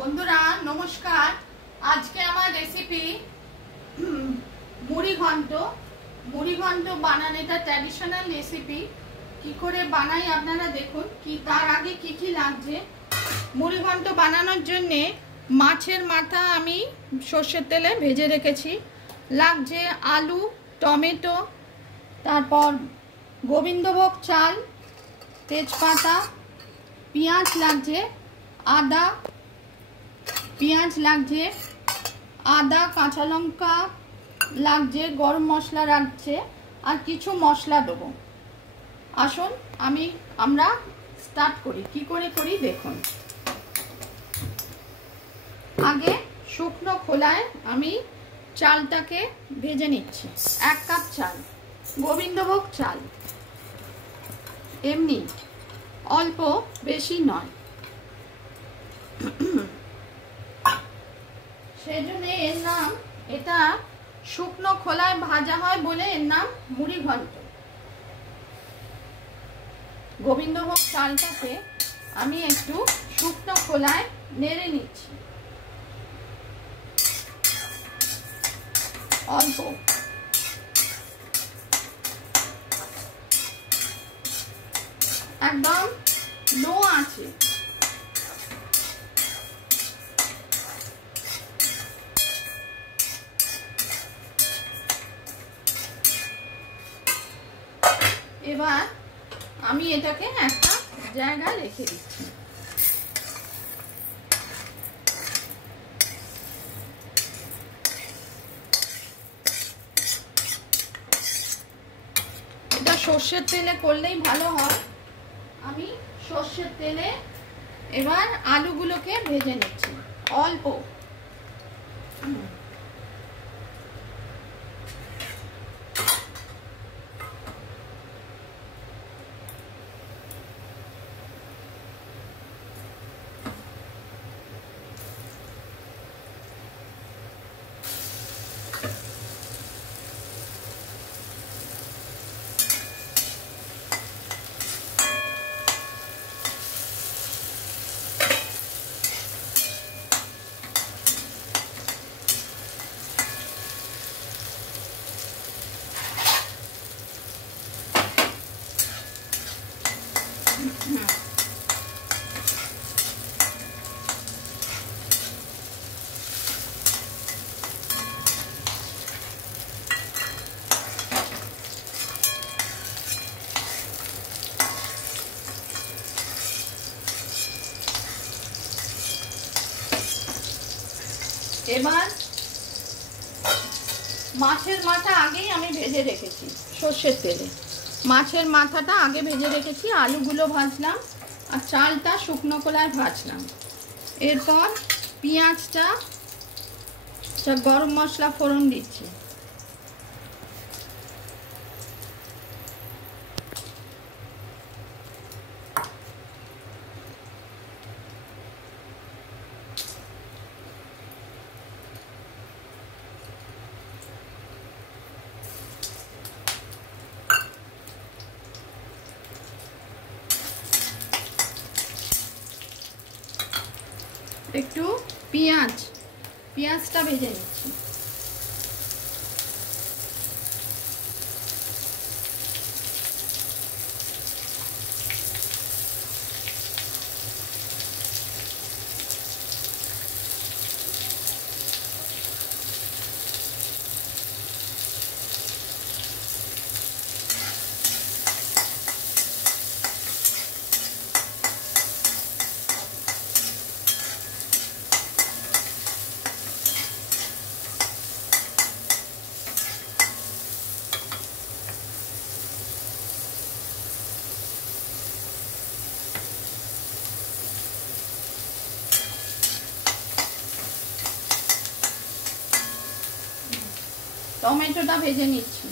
বন্ধুরা নমস্কার। আজকে আমার রেসিপি মুড়ি ঘন্ট। মুড়ি ঘন্ট বানানো এটা ট্র্যাডিশনাল রেসিপি। কি করে বানাই আপনারা দেখুন। তার আগে কি কি লাগছে। মুড়ি ঘন্ট বানানোর জন্য মাছের মাথা আমি সর্ষের তেলে ভেজে রেখেছি। লাগছে আলু, টমেটো, তারপর গোবিন্দভোগ চাল, তেজপাতা, পেঁয়াজ লাগছে, আদা, কাঁচা লঙ্কা লাগছে, গরম মশলা লাগছে, আর কিছু মশলা দেবো। আসুন আমরা স্টার্ট করি। কি করে করি দেখুন। আগে শুকনো খোলায় আমি চালটাকে ভেজে নিচ্ছি। 1 কাপ চাল, গোবিন্দভোগ চাল, এমনি অল্প, বেশি নয়। সেজন্য এর নাম, এটা শুকনো খোলায় ভাজা হয় বলে এর নাম মুড়ি ঘন্ট। গোবিন্দভোগ চালটাকে আমি একটু শুকনো খোলায় নেড়ে নিচ্ছি অল্প। একদম লো আছে। এবার আমি এটাকে একটা জায়গায় রেখে দিচ্ছি। এটা সর্ষের তেলে করলেই ভালো হয়। আমি সর্ষের তেলে এবার আলুগুলোকে ভেজে নিচ্ছি অল্প। এবার মাছের মাথা আগেই আমি ভেজে রেখেছি সর্ষের তেলে। মাছের মাথাটা আগে ভেজে রেখেছি, আলুগুলো ভাজলাম আর চালটা শুকনো কলায় ভাজলাম। এরপর পেঁয়াজটা গরম মশলা ফোড়ন দিচ্ছি। একটু পেঁয়াজটা ভেজে নিচ্ছি। টমেটোটা ভেজে নিচ্ছি,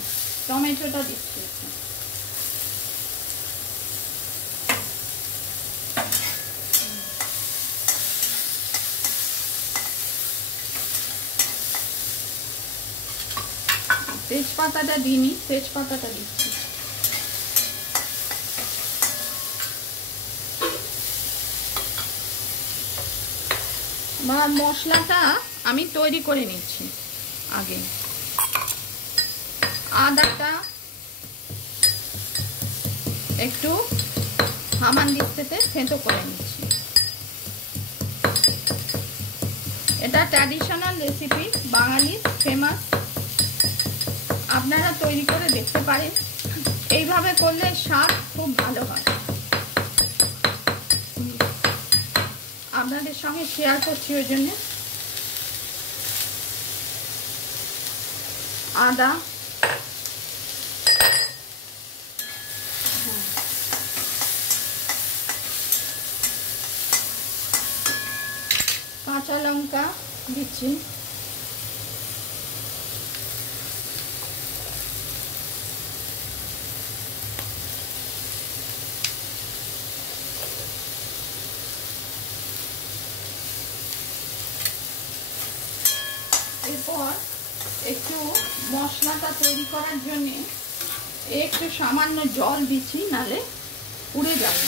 টমেটোটা দিচ্ছি। তেজপাতাটা দিইনি, তেজপাতাটা দিচ্ছি। বা মশলাটা আমি তৈরি করে নিচ্ছি। আগে আদাটা একটু হামানদিস্তাতে থেঁতো করে নিচ্ছি। এটা ট্র্যাডিশনাল রেসিপি, বাঙালির ফেমাস। আপনারা তৈরি করে দেখতে পারেন, এইভাবে করলে স্বাদ খুব ভালো হয়। আপনাদের সঙ্গে শেয়ার করছি ওই জন্য। আদা, কাঁচা লঙ্কা দিচ্ছি, এরপর একটু মশলাটা তৈরি করার জন্য একটু সামান্য জল দিচ্ছি, নালে পুড়ে যাবে।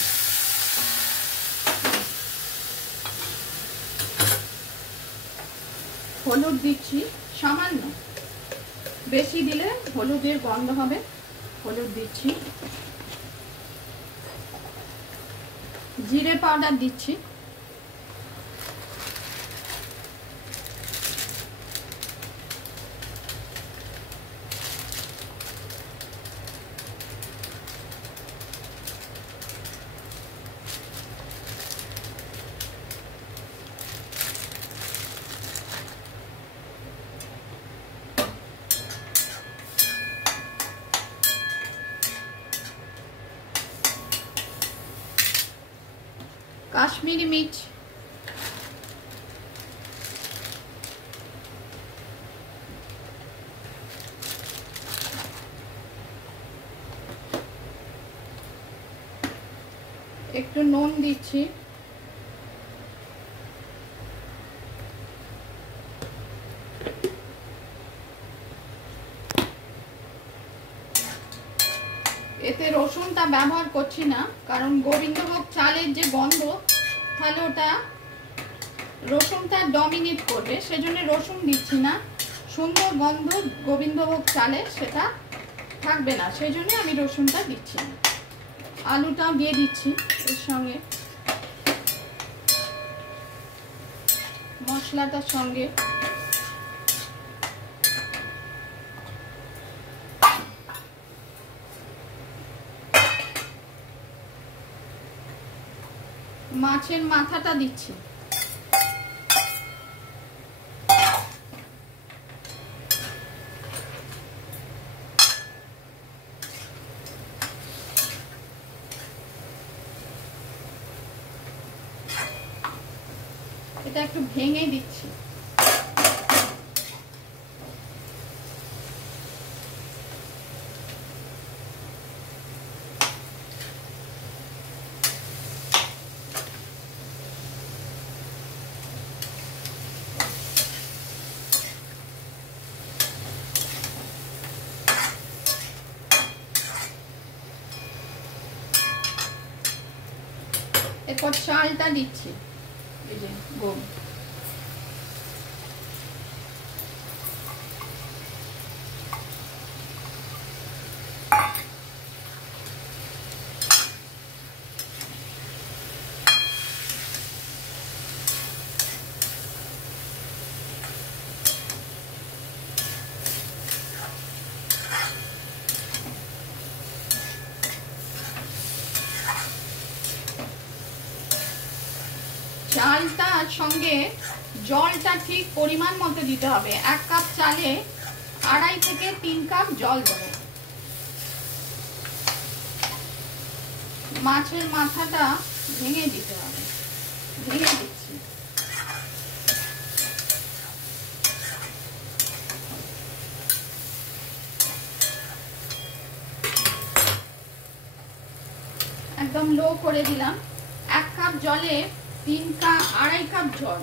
হলুদ দিচ্ছি সামান্য, বেশি দিলে হলুদের গন্ধ হবে। হলুদ দিচ্ছি, জিরে পাউডার দিচ্ছি, কাশ্মীরি মির্চ, একটু নুন দিচ্ছি, এতে রসুনটা ব্যবহার করছি না, কারণ গোবিন্দভোগ চালের যে গন্ধ, তাহলে ওটা রসুনটা ডমিনেট করবে, সেজন্য রসুন দিচ্ছি না। সুন্দর গন্ধ গোবিন্দভোগ চালের সেটা থাকবে না, সেই জন্য আমি রসুনটা দিচ্ছি না। আলুটাও দিয়ে দিচ্ছি এর সঙ্গে, মশলাটার সঙ্গে। মাছের মাথাটা দিচ্ছি, এটা একটু ভেঙে দিচ্ছি। এরপর চালটা দিচ্ছি, এই যে গোল। চালটার সঙ্গে জলটা ঠিক পরিমাণ মতো দিতে হবে। 1 কাপ চালে 2.5 থেকে 3 কাপ জল দেবো। মাছের মাথাটা ভেঙে দিতে হবে, ভেঙে দিচ্ছি। একদম লো করে দিলাম। 1 কাপ জলে 2.5 কাপ জল,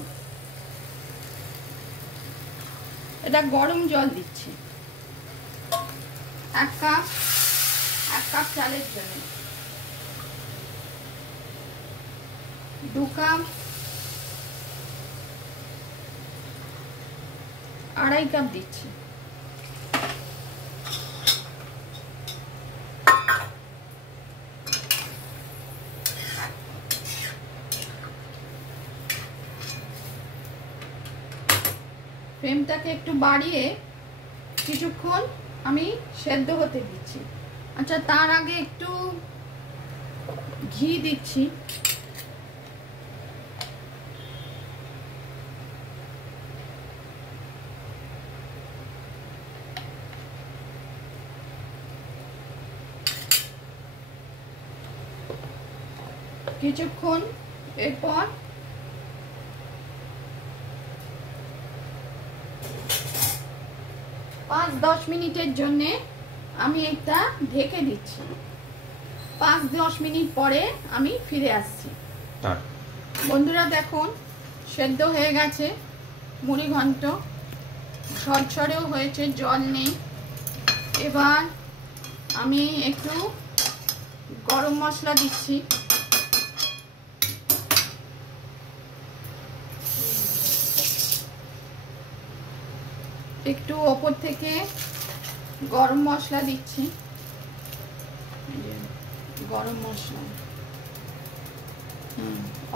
এটা গরম জল দিচ্ছি। 1 কাপ চালের জন্য 2 কাপ 2.5 কাপ দিচ্ছি। ফ্লেমটাকে একটু বাড়িয়ে কিছুক্ষণ আমি সেদ্ধ হতে দিচ্ছি। আচ্ছা, তার আগে একটু ঘি দিচ্ছি। কিছুক্ষণ এরপর 5-10 মিনিটের জন্য আমি এটা ঢেকে দিচ্ছি। 5-10 মিনিট পরে আমি ফিরে আসছি। বন্ধুরা দেখুন, সেদ্ধ হয়ে গেছে মুড়ি ঘন্ট, ঝরঝরেও হয়েছে, জল নেই। এবার আমি একটু গরম মশলা দিচ্ছি। একটু ওপর থেকে গরম মশলা দিচ্ছি। গরম মশলা,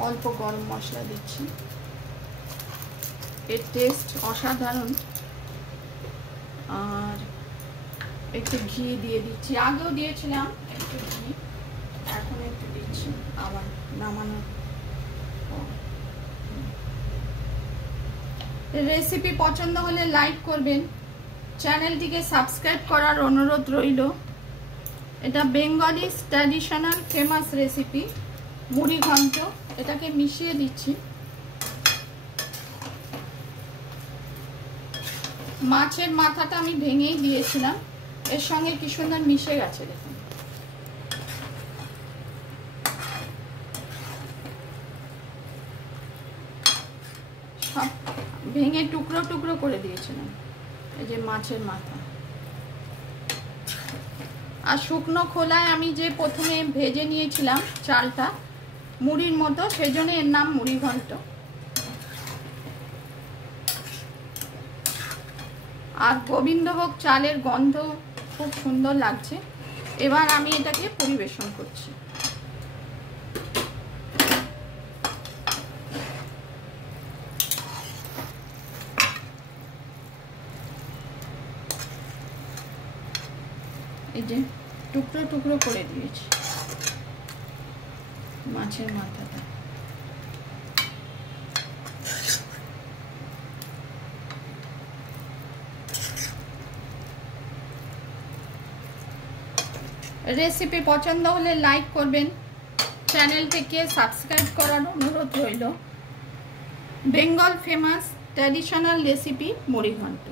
অল্প গরম মশলা দিচ্ছি। এর টেস্ট অসাধারণ। আর একটু ঘি দিয়ে দিচ্ছি, আগেও দিয়েছিলাম একটু ঘি, এখন একটু দিচ্ছি আবার নামানোর। রেসিপি পছন্দ হলে লাইক করবেন, চ্যানেলটিকে সাবস্ক্রাইব করার অনুরোধ রইল। এটা বেঙ্গলি ট্র্যাডিশনাল ফেমাস রেসিপি মুড়ি ঘন্ট। এটাকে মিশিয়ে দিচ্ছি। মাছের মাথাটা আমি ভেঙেই দিয়েছিলাম, এর সঙ্গে কি সুন্দর মিশে গেছে দেখুন। সব ভেঙে টুকরো টুকরো করে দিয়েছিলাম, এই যে মাছের মাথা। আর শুকনো খোলায় আমি যে প্রথমে ভেজে নিয়েছিলাম চালটা মুড়ির মতো, সেজন্য এর নাম মুড়ি ঘন্ট। আর গোবিন্দভোগ চালের গন্ধ খুব সুন্দর লাগছে। এবার আমি এটাকে পরিবেশন করছি। এই যে টুকরো টুকরো করে দিয়েছি মাছের মাথাটা। রেসিপি পছন্দ হলে লাইক করবেন, চ্যানেলটিকে সাবস্ক্রাইব করার অনুরোধ রইল। বেঙ্গল ফেমাস ট্র্যাডিশনাল রেসিপি মুড়ি ঘন্ট।